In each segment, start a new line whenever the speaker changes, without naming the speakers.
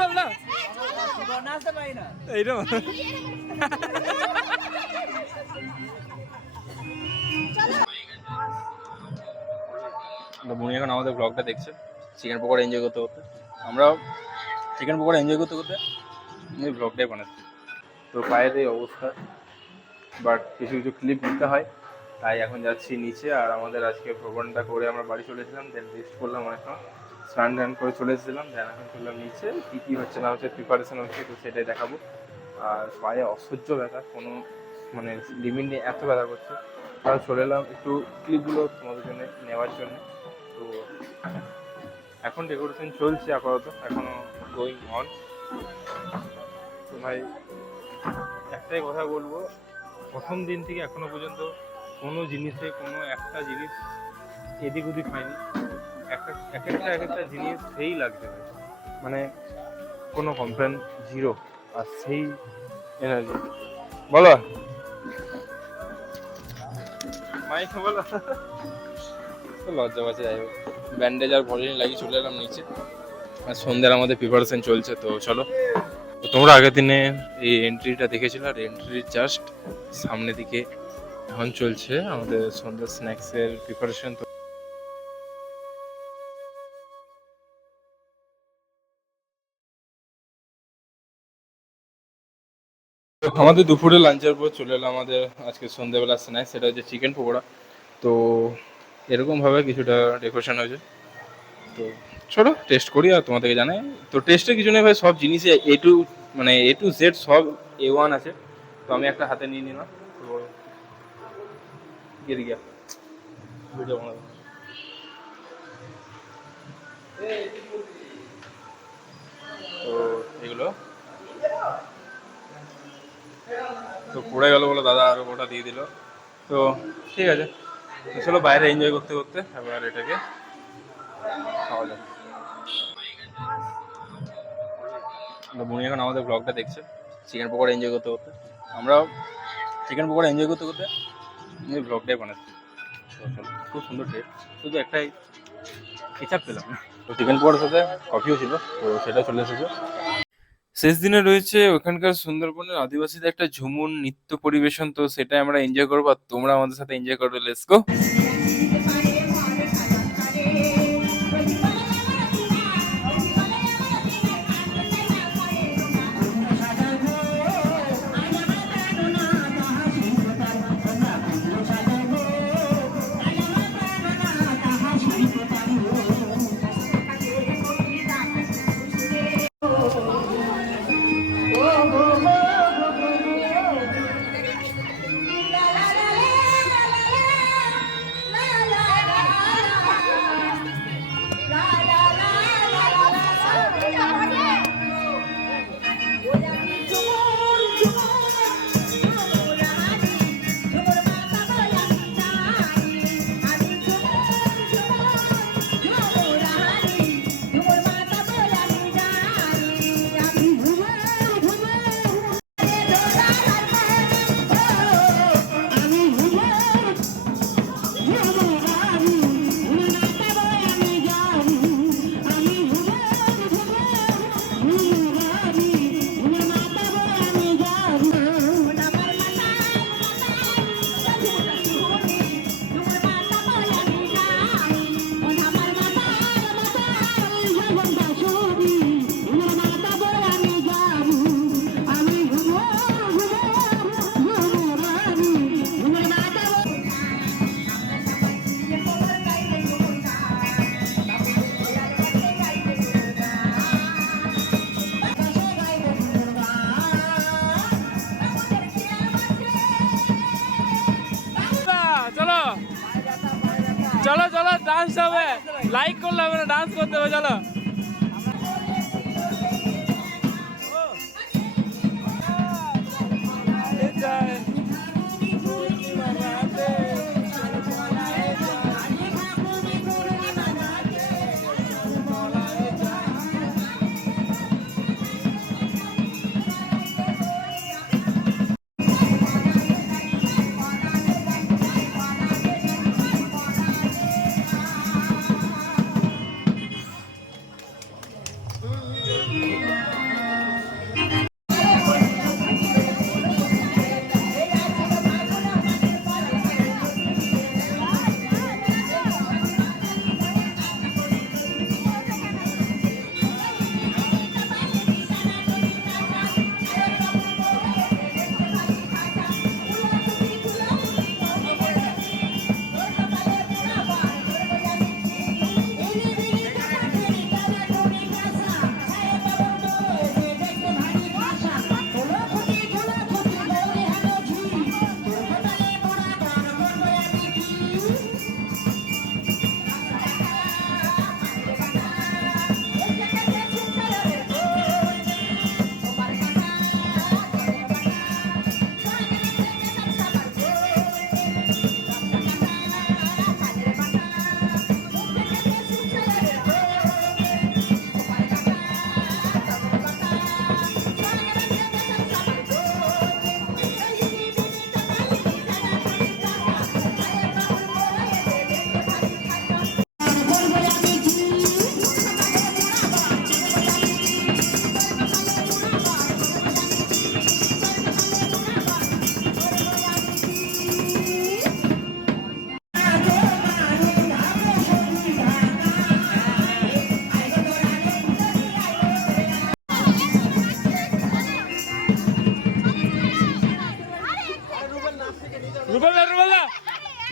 বল বুনি এখন আমাদের ব্লগটা দেখছে চিকেন পকোড়া এনজয় করতে করতে। আমরাও চিকেন পকোড়া এনজয় করতে করতে এই ব্লগটাই বানাচ্ছি। তো পায়ের এই অবস্থা বাট কিছু কিছু ক্লিপ নিতে হয়, তাই এখন যাচ্ছি নিচে, আর আমাদের আজকে ভ্রমণটা করে আমরা বাড়ি চলেছিলাম দেন রেস্ট করলাম অনেকক্ষণ স্নান টান করে চলে এসেছিলাম দেন এখন চললাম নিচে, কী কী হচ্ছে না হচ্ছে প্রিপারেশন হচ্ছে, তো সেটাই দেখাবো। আর পায়ে অসহ্য ব্যথা, কোনো মানে লিমিট নেই, এত ব্যথা করছে। আর চলে এলাম একটু ক্লিপগুলো তোমাদের জন্য নেওয়ার জন্য। তো এখন ডেকোরেশন চলছে আপাতত, এখনও গোয়িং অন তো ভাই, একটাই কথা বলব, প্রথম দিন থেকে এখনও পর্যন্ত কোনো জিনিসে কোনো একটা জিনিস এদিক ওদিক হয়নি। এক একটা এক একটা জিনিস সেই লাগছে মানে কোনো কমপ্লেন জিরো আর সেই এনার্জি বলো। মাইক বলো। লজ্জা পাচ্ছে, যাই হোক। ব্যান্ডেজ আর ভলিনি লাগিয়ে চলে এলাম নিচে। আর সন্ধ্যার আমাদের প্রিপারেশন চলছে, তো চলো। তোমরা আগের দিনে এই এন্ট্রিটা দেখেছিলে, আর এন্ট্রির জাস্ট সামনে দিকে এখন চলছে আমাদের সন্ধ্যার স্ন্যাক্সের প্রিপারেশন তো আমাদের দুপুরে লাঞ্চের পর চলে এলো আমাদের আজকে সন্ধ্যাবেলা স্ন্যাক্স, সেটা হচ্ছে চিকেন পকোড়া। তো এরকমভাবে কিছুটা ডেকোরেশন হয়েছে। তো চলো টেস্ট করি আর তোমাদেরকে জানাই। তো টেস্টে কিছু নেই ভাই, সব জিনিসই এ টু মানে এ টু জেড সব এ ওয়ান আছে। তো আমি একটা হাতে নিয়ে নিলাম। তো গিয়ে গিয়া ভিডিও বানাবো তো এগুলো। তো পড়ে গেল বলে দাদা আরও ওটা দিয়ে দিল। তো ঠিক আছে। চলো বাইরে এনজয় করতে করতে এবার এটাকে খাওয়া যাবে বুনি এখন আমাদের ব্লগটা দেখছে চিকেন পকোড়া এনজয় করতে করতে। আমরাও চিকেন পকোড়া এনজয় করতে করতে ব্লগটাই বানাচ্ছি। খুব সুন্দর টেস্ট শুধু একটাই কেচাপ পেলাম তো চিকেন পকোড়ার সাথে কফিও ছিল, তো সেটা চলে এসেছে। শেষ দিনে রয়েছে ওখানকার সুন্দরবনের আদিবাসীদের একটা ঝুমুর নৃত্য পরিবেশন, তো সেটা আমরা এনজয় করব, আর তোমরা আমাদের সাথে এনজয় করবে লেসকো ডান্স হবে। লাইক করলে হবে ডান্স করতে হবে চলো।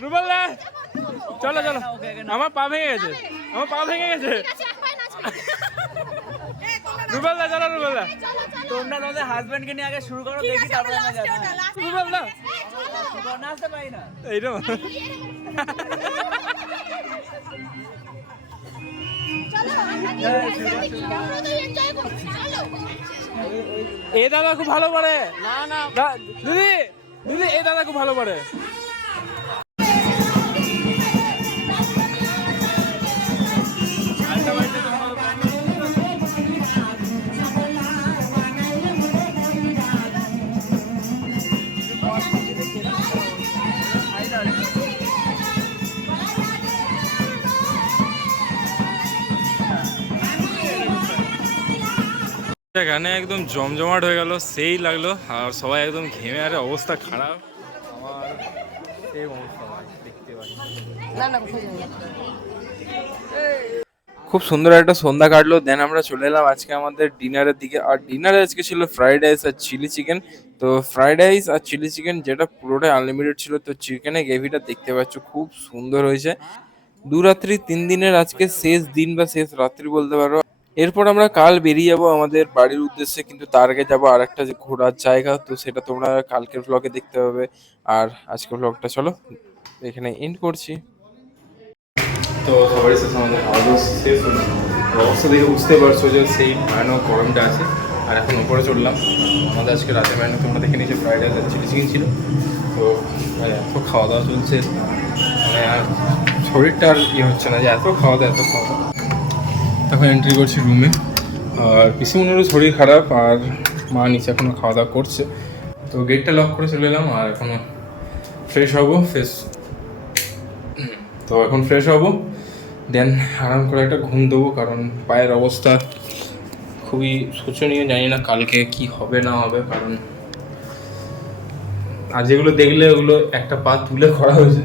রুবেল দা চলো চলো। আমার পা ভেঙে গেছে। আমার পা ভেঙে গেছে। রুবেল চলো রুবেল।
তোমরা তোমাদের হাজবেন্ডকে নিয়ে আগে শুরু করো দেখি তারপরে আমরা যাব।
রুবেল। দা
শুরু না আসতে পারি না।
এইটা এ দাদা খুব ভালো পারে। না না। দিদি দিদি এ দাদা খুব ভালো পারে। গানে একদম জমজমাট হয়ে গেল সেই লাগল আর সবাই একদম ঘেমে আরে অবস্থা খারাপ। আমার সেই অবস্থা দেখতে পাচ্ছি। খুব সুন্দর একটা সন্ধ্যা কাটলো দেন আমরা চলে এলাম আজকে আমাদের ডিনারের দিকে। আর ডিনারে আজকে ছিল ফ্রাইড রাইস আর চিলি চিকেন তো ফ্রাইড রাইস আর চিলি চিকেন যেটা পুরোটাই আনলিমিটেড ছিল তো চিকেনের গ্রেভিটা দেখতে পাচ্ছ খুব সুন্দর হয়েছে। দু রাত্রি তিন দিনের আজকে শেষ দিন বা শেষ রাত্রি বলতে পারো। এরপর আমরা কাল বেরিয়ে যাব আমাদের বাড়ির উদ্দেশ্যে, কিন্তু তার আগে যাব আর একটা যে ঘোরার জায়গা। তো সেটা তোমরা কালকের ব্লগে দেখতে পাবে। আর আজকের ব্লগটা চলো, এখানে এন্ড করছি। তো সবারই আমাদের খাওয়া দাওয়া শেষ অবস্থা দেখে বুঝতে পারছ যে সেই ভয়ানক গরমটা আছে। আর এখন উপরে চললাম। আমাদের আজকে রাতে ভয়ানক তোমরা দেখে নিয়েছো ফ্রাইড রাইস আর চিলি চিকেন ছিল। তো মানে এত খাওয়া দাওয়া চলছে। মানে আর শরীরটা আর ইয়ে হচ্ছে না যে এত খাওয়া দাওয়া, এত খাওয়া দাওয়া। তখন এন্ট্রি করছি রুমে আর পিসিমনেরও শরীর খারাপ, আর মা নিচে এখনও খাওয়া দাওয়া করছে। তো গেটটা লক করে চলে এলাম, আর এখনও ফ্রেশ হব ফ্রেশ তো এখন ফ্রেশ হব। দেন আরাম করে একটা ঘুম দেবো, কারণ পায়ের অবস্থা খুবই শোচনীয়, জানি না কালকে কি হবে, না হবে, কারণ আর যেগুলো দেখলে ওগুলো একটা পা তুলে করা হয়েছে।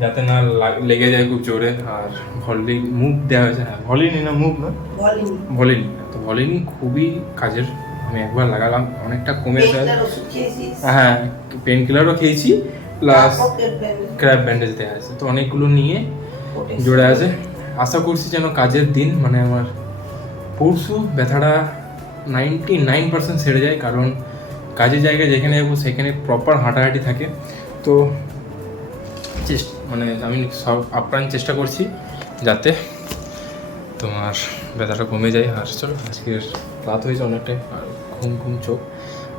যাতে না লাগ- লেগে যায় খুব জোরে। আর ভলিং মুভ দেওয়া হয়েছে হ্যাঁ ভলিনি না মুভ না ভলিনি। তো ভলিনি খুবই কাজের। আমি একবার লাগালাম অনেকটা কমেছে হ্যাঁ পেন কিলারও খেয়েছি প্লাস ক্র্যাপ ব্যান্ডেজ দেওয়া আছে তো অনেকগুলো নিয়ে জোড়ে আছে। আশা করছি যেন কাজের দিন মানে আমার পরশু ব্যথাটা নাইনটি নাইন পার্সেন্ট সেরে যায় কারণ কাজের জায়গায় যেখানে যাব সেখানে প্রপার হাঁটাহাঁটি থাকে। তো চেষ্টা মানে আমি সব আপ্রাণ চেষ্টা করছি যাতে তোমার ব্যথাটা কমে যায়। আর চলো, আজকের রাত হয়েছে অনেকটাই, আর ঘুম ঘুম চোখ।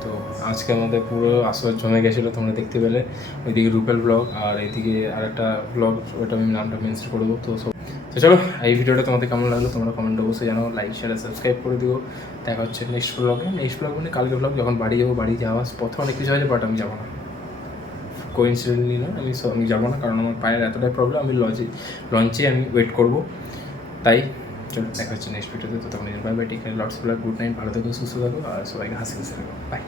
তো আজকে আমাদের পুরো আসর জমে গেছিল, তোমরা দেখতে পেলে। ওইদিকে রুপেল ব্লগ আর এইদিকে আরেকটা ব্লগ ওইটা আমি নামটা মেনশন করে দেবো। তো সব তো চলো, এই ভিডিওটা তোমাদের কেমন লাগল তোমরা কমেন্ট অবশ্যই জানাও। লাইক শেয়ার সাবস্ক্রাইব করে দিও। দেখা হচ্ছে নেক্সট ব্লগে নেক্সট ব্লগ মানে কালকে ব্লগ যখন বাড়ি যাব, বাড়ি যাওয়ার পথে অনেক কিছু হয়েছে বাট আমি যাব না। কোইন্সিডেন্টলি না, আমি আমি যাব না কারণ আমার পায়ের এতটাই প্রবলেম আমি লঞ্চে লঞ্চে আমি ওয়েট করব। তাই, চলো, দেখা হচ্ছে নেক্সট ভিডিওতে তো তখন bye bye take lots good night ভালো থেকো, সুস্থ থাকো, আর সবাইকে হাসি হাসি থাকো বাই